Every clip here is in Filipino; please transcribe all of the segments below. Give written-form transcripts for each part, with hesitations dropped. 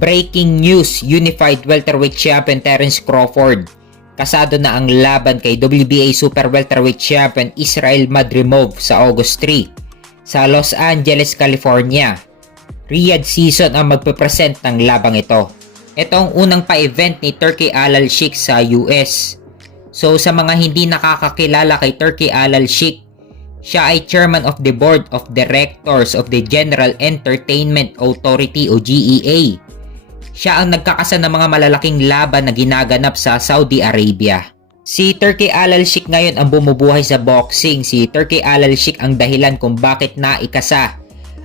Breaking news, Unified Welterweight Champion Terence Crawford. Kasado na ang laban kay WBA Super Welterweight Champion Israil Madrimov sa August 3 sa Los Angeles, California. Riyadh Season ang magpe-present ng labang ito. Ito ang unang pa-event ni Turki Al-Sheikh sa US. So sa mga hindi nakakakilala kay Turki Al-Sheikh, siya ay Chairman of the Board of Directors of the General Entertainment Authority o GEA. Siya ang nagkakasa ng mga malalaking laban na ginaganap sa Saudi Arabia. Si Turki Al-Sheikh ngayon ang bumubuhay sa boxing. Si Turki Al-Sheikh ang dahilan kung bakit naikasa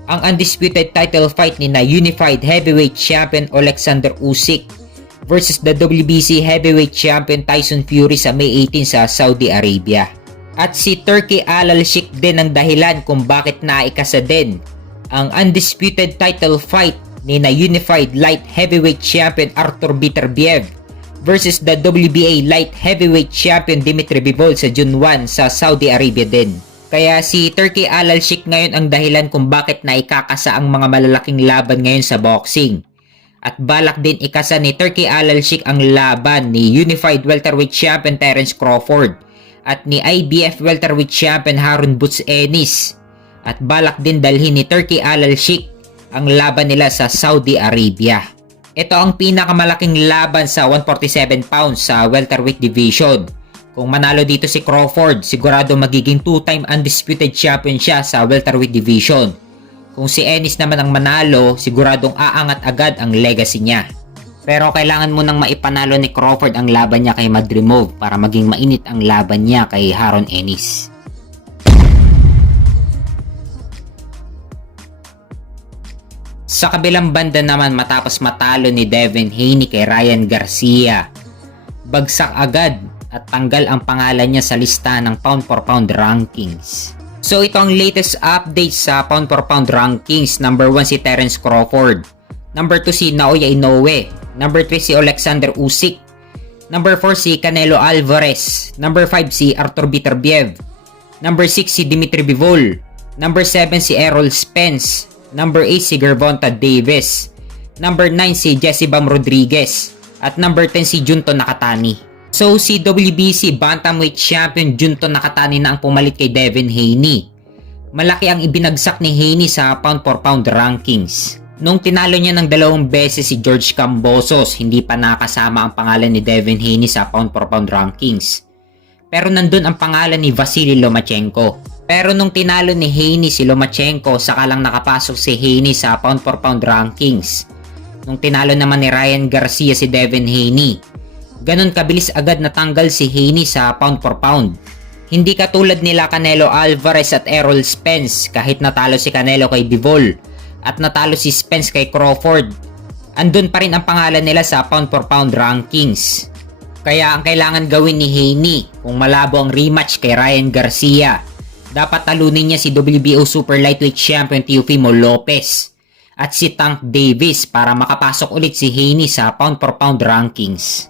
ang undisputed title fight ni na Unified Heavyweight Champion Alexander Usyk versus the WBC Heavyweight Champion Tyson Fury sa May 18 sa Saudi Arabia. At si Turki Al-Sheikh din ang dahilan kung bakit naikasa din ang undisputed title fight ni na Unified Light Heavyweight Champion Artur Beterbiev versus the WBA Light Heavyweight Champion Dmitry Bivol sa June 1 sa Saudi Arabia din. Kaya si Turki Al-Sheikh ngayon ang dahilan kung bakit naikakasa ang mga malalaking laban ngayon sa boxing. At balak din ikasa ni Turki Al-Sheikh ang laban ni Unified Welterweight Champion Terence Crawford at ni IBF Welterweight Champion Harun Boots Ennis. At balak din dalhin ni Turki Al-Sheikh ang laban nila sa Saudi Arabia. Ito ang pinakamalaking laban sa 147 pounds sa welterweight division. Kung manalo dito si Crawford, sigurado magiging 2-time undisputed champion siya sa welterweight division. Kung si Ennis naman ang manalo, siguradong aangat agad ang legacy niya. Pero kailangan mo nang maipanalo ni Crawford ang laban niya kay Madrimov para maging mainit ang laban niya kay Haron Ennis. Sa kabilang banda naman, matapos matalo ni Devin Haney kay Ryan Garcia, bagsak agad at tanggal ang pangalan niya sa lista ng pound for pound rankings. So ito ang latest update sa pound for pound rankings. Number 1 si Terence Crawford. Number 2 si Naoya Inoue. Number 3 si Alexander Usyk. Number 4 si Canelo Alvarez. Number 5 si Artur Beterbiev. Number 6 si Dmitry Bivol. Number 7 si Errol Spence. Number 8 si Gervonta Davis. Number 9 si Jesse Bam Rodriguez. At number 10 si Junto Nakatani. So si WBC Bantamweight Champion Junto Nakatani na ang pumalit kay Devin Haney. Malaki ang ibinagsak ni Haney sa pound for pound rankings. Nung tinalo niya ng 2 beses si George Kambosos, hindi pa nakasama ang pangalan ni Devin Haney sa pound for pound rankings. Pero nandun ang pangalan ni Vasily Lomachenko. Pero nung tinalo ni Haney si Lomachenko, saka lang nakapasok si Haney sa pound for pound rankings. Nung tinalo naman ni Ryan Garcia si Devin Haney, ganun kabilis agad natanggal si Haney sa pound for pound. Hindi katulad nila Canelo Alvarez at Errol Spence. Kahit natalo si Canelo kay Bivol at natalo si Spence kay Crawford, andun pa rin ang pangalan nila sa pound for pound rankings. Kaya ang kailangan gawin ni Haney kung malabo ang rematch kay Ryan Garcia, dapat talunin niya si WBO Super Lightweight Champion Teofimo Lopez at si Tank Davis para makapasok ulit si Haney sa pound for pound rankings.